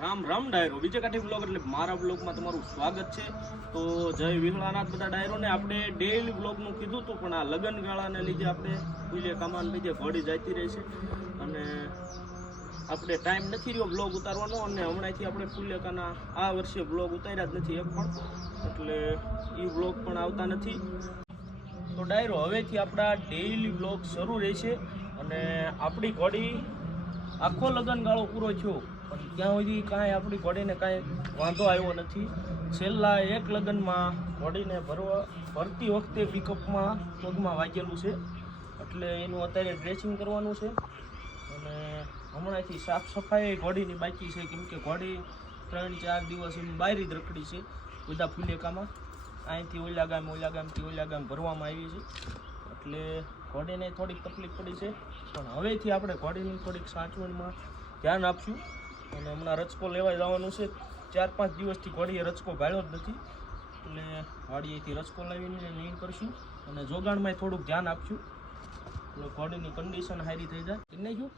રામ રામ ડાયરો બીજે કાઠી બ્લોગ એટલે મારા બ્લોગમાં તમારું સ્વાગત છે। તો જય વિહળાનાથ બધા ડાયરોને આપણે ડેઈલી બ્લોગનું કીધું હતું, પણ આ લગ્ન ગાળાને લીધે આપણે ભૂલે કમાન લીધે ઘડી જતી રહી છે અને આપણે ટાઈમ નથી રહ્યો બ્લોગ ઉતારવાનો। અને હમણાંથી આપણે ફુલેકાના આ વર્ષે બ્લોગ ઉતાર્યા જ નથી એક પણ, એટલે એ બ્લોગ પણ આવતા નથી। તો ડાયરો હવેથી આપણા ડેઈલી બ્લોગ શરૂ રહેશે અને આપણી ઘોડી આખો લગ્ન ગાળો પૂરો થયો પણ ત્યાં સુધી કાંઈ આપણી ઘોડીને કાંઈ વાંધો આવ્યો નથી। છેલ્લા એક લગ્નમાં ઘોડીને ભરતી વખતે પિકઅપમાં પગમાં વાગેલું છે, એટલે એનું અત્યારે ડ્રેસિંગ કરવાનું છે અને હમણાંથી સાફ સફાઈ ઘોડીની બાકી છે, કેમ કે ઘોડી 3-4 દિવસ એમ બહાર જ રખડી છે બધા ફુલેકામાં। અહીંથી ઓલા ગામથી ઓલા ગામ ભરવામાં આવી છે, એટલે ઘોડીને થોડીક તકલીફ પડી છે। પણ હવેથી આપણે ઘોડીની થોડીક સાચવણમાં ધ્યાન આપશું અને હમણાં રચકો લેવા જવાનું છે। 4-5 દિવસથી ઘોડીએ રચકો ભાળ્યો જ નથી, એટલે વાડીએથી રચકો લાવીને નીણ કરશું અને જોગાણમાં થોડુંક ધ્યાન આપશું, એટલે ઘોડીની કન્ડિશન સારી થઈ જાય નહીં શું।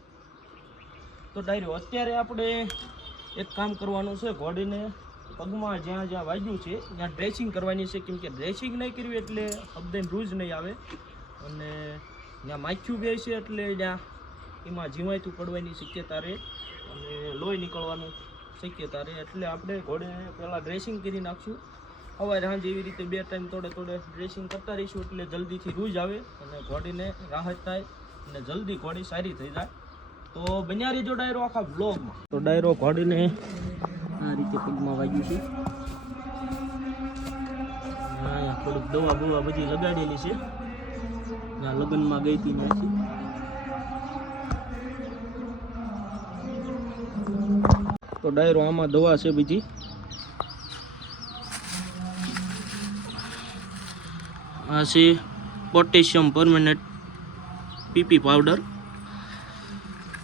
તો ડાયરો અત્યારે આપણે એક કામ કરવાનું છે, ઘોડીને પગમાં જ્યાં જ્યાં વાગ્યું છે ત્યાં ડ્રેસિંગ કરવાની છે, કેમ કે ડ્રેસિંગ નહીં કર્યું એટલે શબ્દને રૂજ નહીં આવે અને ત્યાં માખ્યું બે છે, એટલે ત્યાં એમાં જીવાતું પડવાની શક્યતા રહે અને લોહી નીકળવાનું શક્યતા રહે, એટલે આપણે ઘોડીને પહેલાં ડ્રેસિંગ કરી નાખશું। સવારે સાંજે એવી રીતે 2 ટાઈમ થોડે ડ્રેસિંગ કરતા રહીશું, એટલે જલ્દીથી રૂજ આવે અને ઘોડીને રાહત થાય અને જલ્દી ઘોડી સારી થઈ જાય। તો બન્યા રહેજો ડાયરો આખા બ્લોગમાં। તો ડાયરો ઘોડીને આ રીતે પગમાં વાગ્યું છે, અહીંયા થોડીક દવા બવા બધી લગાડેલી છે, ત્યાં લગ્નમાં ગઈ હતી ત્યાંથી। તો ડાયરો આમાં દવા છે બીજી, આ છે પોટેશિયમ પરમેનન્ટ પીપી પાવડર।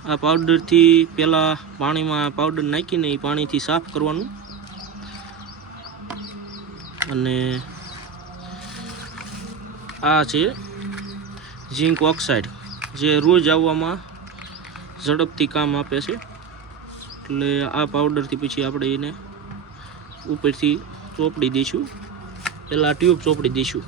આ પાવડરથી પહેલાં પાણીમાં પાવડર નાખીને એ પાણીથી સાફ કરવાનું અને આ છે ઝીંક ઓક્સાઇડ, જે રોજ આવવામાં ઝડપથી કામ આપે છે, એટલે આ પાવડરથી પછી આપણે એને ઉપરથી ચોપડી દઈશું, પહેલાં ટ્યુબ ચોપડી દઈશું।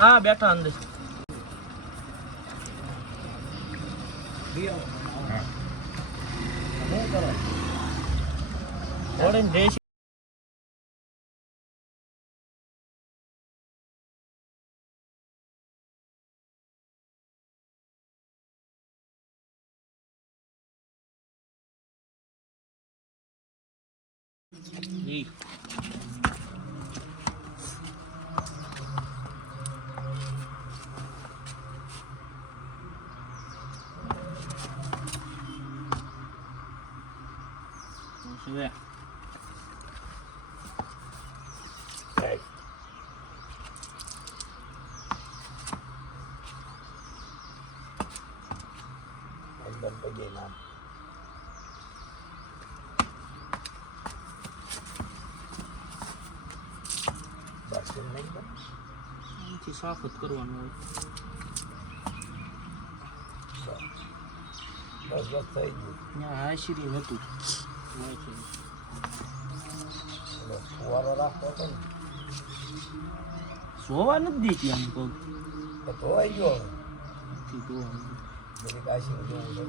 हाँ बैठा अंदर जी सुबह साफ करवानो बस बस થઈ ગયું ત્યાં આશરી હતું ફુવારો રાખતો હતો ને સોવા નથી દેતી આમ તો ધોવાઈ ગયો બધી કાશી જોવું છે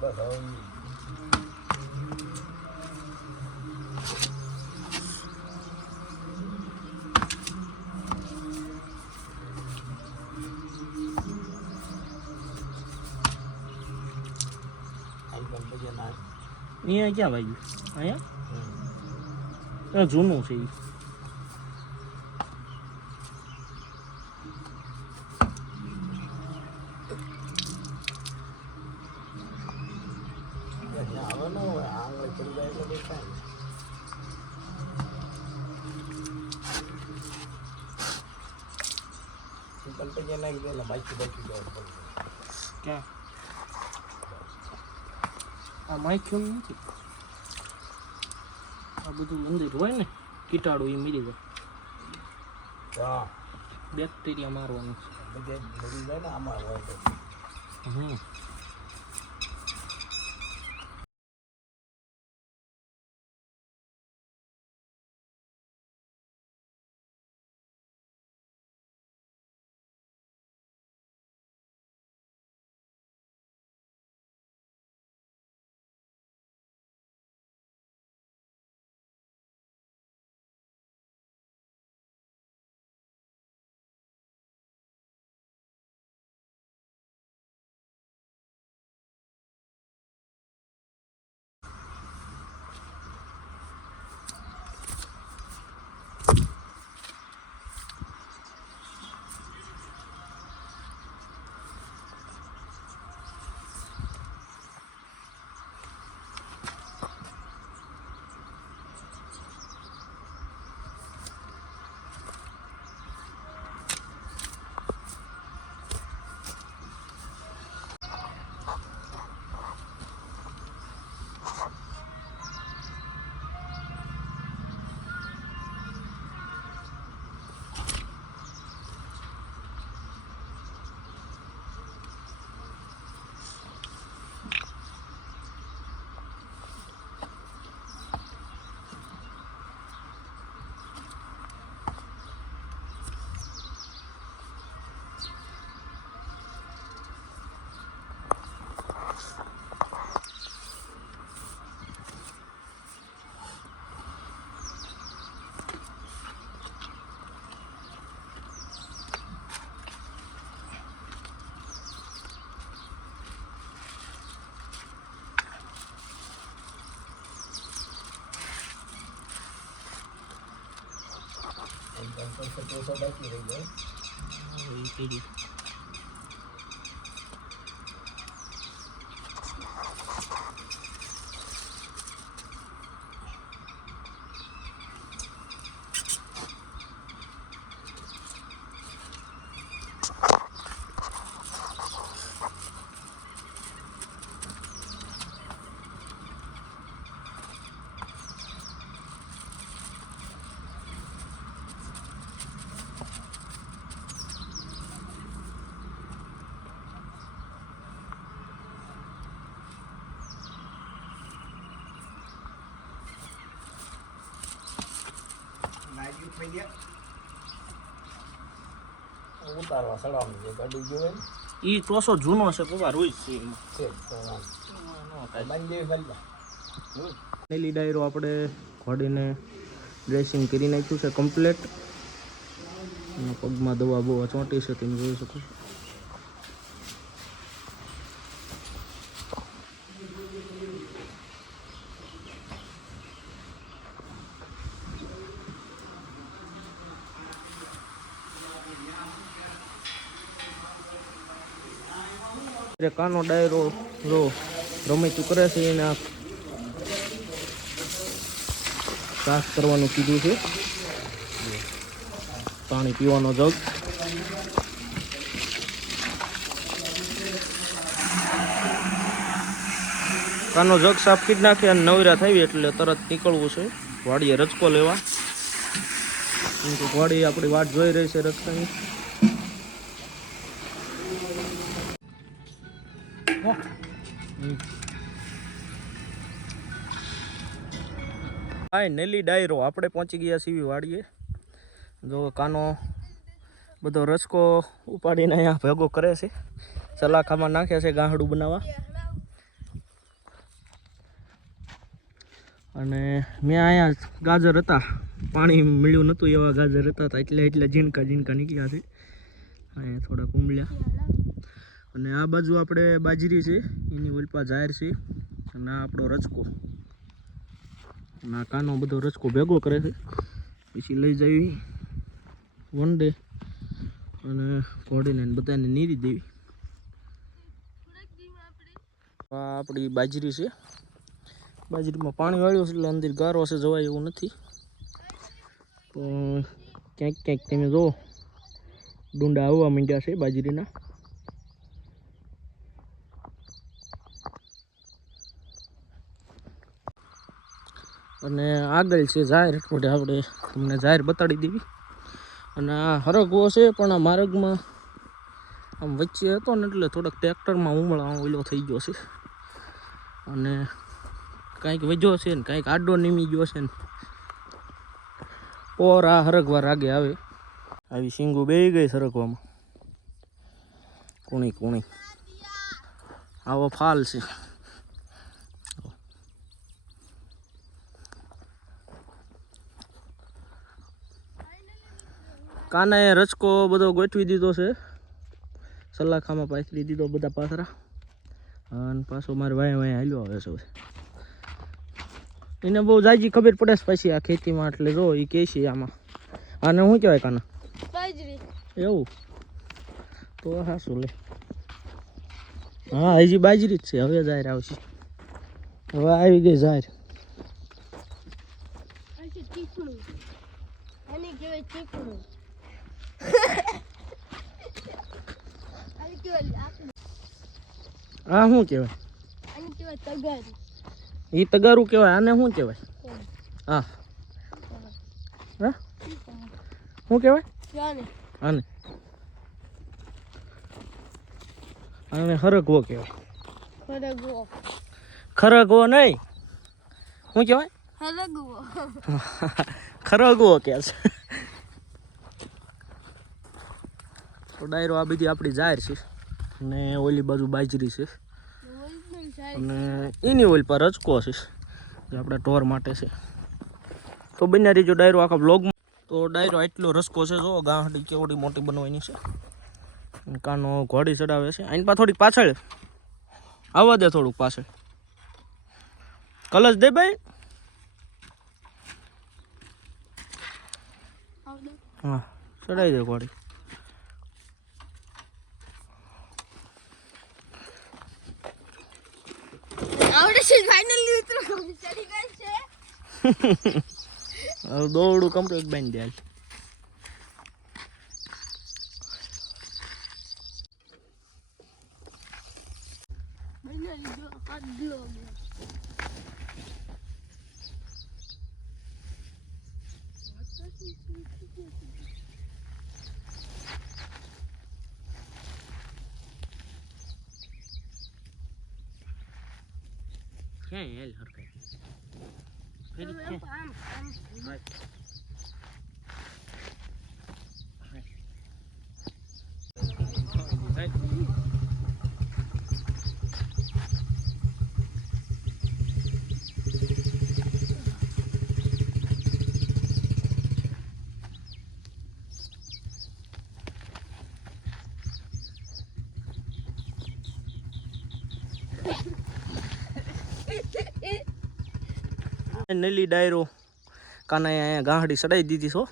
બસ હવે અહીંયા ક્યાં વાગ્યું? અહીંયા જૂનું છે ઈ. હવે ન હોય આંગળી પડી જાય એટલે કંઈ થાય નહીં કંપની નાખી દે એટલે બાકી બાકી જવું પડશે ક્યાં? આ માખ્યું નથી. આ બધું મંદિર હોય ને કીટાડુ એ મરી જાય. હા બેક્ટેરિયા મારવાનું છે. બધે મરી જાય ને આમાં હોય તો તો બાકી રહી જાય ઉતારવા સડાવવાનું જે ગાડી જોવે ને ઈ ટોસો જૂનો છે પપ્પા રોજ છે એમાં. છે તો બાંધી દેવી પહેલી ડાયરો આપણે ઘોડીને ડ્રેસિંગ કરી નાખ્યું છે કમ્પ્લેટ. પગમાં દવા બહુ ચોંટી છે તમે જોઈ શકો. કાનો ડાયરો રો રમેતું કરે છે એને સાફ કરવાનું કીધું છે. પાણી પીવાનો જગ કાનો જગ સાફ કરી નાખી અને નવરા થઈ એટલે તરત નીકળવું છે વાડીએ રચકો લેવા. વાડી આપણી વાટ જોઈ રહી છે રચકાની. ફાઇનલી ડાયરો આપણે પહોંચી ગયા સીવી વાડીએ. જો કાનો બધો રસકો ઉપાડીને અહીંયા ભેગો કરે છે, સલાખામાં નાખે છે ગાંહડું બનાવવા. અને મેં અહીંયા ગાજર હતા, પાણી મળ્યું નહોતું એવા ગાજર હતા, એટલે ઝીણકા નીકળ્યા છે. અહીંયા થોડાક ઉમળ્યા. અને આ બાજુ આપણે બાજરી છે, એની ઓલપા જાહેર છે. અને આ આપણો રચકો, ના કાનો બધો રચકો ભેગો કરે છે, પછી લઈ જવી વંડે અને ઘોડીને બધાને નીરી દેવી. આ આપણી બાજરી છે, બાજરીમાં પાણી વાળ્યું છે એટલે અંદર ગારો છે, જવાય એવું નથી. તો ક્યાંક ક્યાંક તમે જુઓ ડુંડા આવવા માંડ્યા છે બાજરીના. અને આગળ છે જાહેર, એટલે આપણે તમને જાહેર બતાડી દેવી. અને આ હરગવો છે, પણ આ માર્ગમાં આમ વચ્ચે હતો ને એટલે થોડાક ટ્રેક્ટરમાં ઉમળા ઓલો થઈ ગયો છે. અને કાંઈક વજ્યો છે ને કાંઈક આડો નીમી ગયો છે ને ઓર આ હરગવા રાગે આવે. આવી શીંગું બેહી ગઈ હરગવામાં, કુણી કુણી આવો ફાલ છે. કાનાએ રચકો બધો ગોઠવી દીધો છે, સલાખામાં પાથરી દીધો બધા પાથરા. અને પાછો મારે વાય હાલ્યો આવે છે. એને બહુ જાજી ખબર પડે છે પછી આ ખેતીમાં, એટલે જો એ કહે છે આમાં આને શું કહેવાય કાના? એવું તો હા શું લે, હા હજી બાજરી જ છે. હવે જાહેર આવશે, હવે આવી ગઈ જાહેર. આ શું કહેવાય? એ તગારું કહેવાય. આને શું કહેવાય? હા હા શું કહેવાય આને? આને હરગવો કહેવાય. ખરગવો નહીં, શું કહેવાય? ખરગવો કે છે. તો ડાયરો આ બધી આપણી જાહેર છે, અને ઓલી બાજુ બાજરી છે, અને એની ઓલી પર રચકો છે જે આપણા ઢોર માટે છે. તો બન્યા રહીજો ડાયરો આખા બ્લોગમાં. તો ડાયરો એટલો રસકો છે, જો ગાંહડી કેવડી મોટી બનવાની છે. કાનો ઘોડી ચડાવે છે. આની પા થોડીક પાછળ આવવા દે, થોડુંક પાછળ કલશ દે ભાઈ. હા ચડાવી દે ઘોડી. દોરડું કમ્પ્લીટ બાંધી દે. ક્યાં હેલ હરખે નેલી ડાયરો કાનાએ અહીંયા ગાંહડી ચડાવી દીધી છો.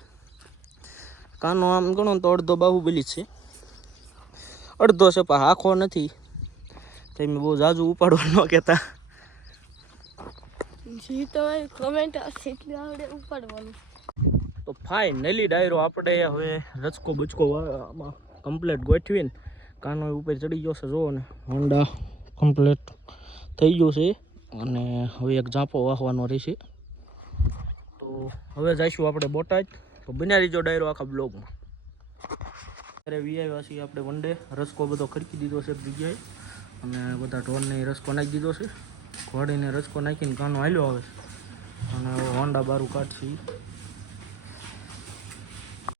કાનો આમ ગણો તો અડધો બાહુબલી જ છે, અડધો છે પણ આખો નથી. તમે બહુ જાજુ ઉપાડવા ન કહેતા. તો ફાઇનલી ડાયરો આપણે હવે રચકો બચકો આમાં કમ્પ્લેટ ગોઠવીને કાનો ઉપર ચડી ગયો છે. જો ને હોન્ડા કમ્પ્લેટ થઈ ગયું છે, અને હવે એક ઝાંપો વાહવાનો રહેશે. તો હવે જઈશું આપણે બોટાદ. તો બન્યા રહીજો ડાયરો આખા બ્લોગમાં. ત્યારે વીઆઈવા છીએ આપણે વંડે. રસકો બધો ખડકી દીધો છે જગ્યાએ, અને બધા ઢોરને રસકો નાખી દીધો છે. ઘોડીને રસકો નાખીને કાનો હાલ્યો આવે. અને હોન્ડા બારું કાઢશે ઈ.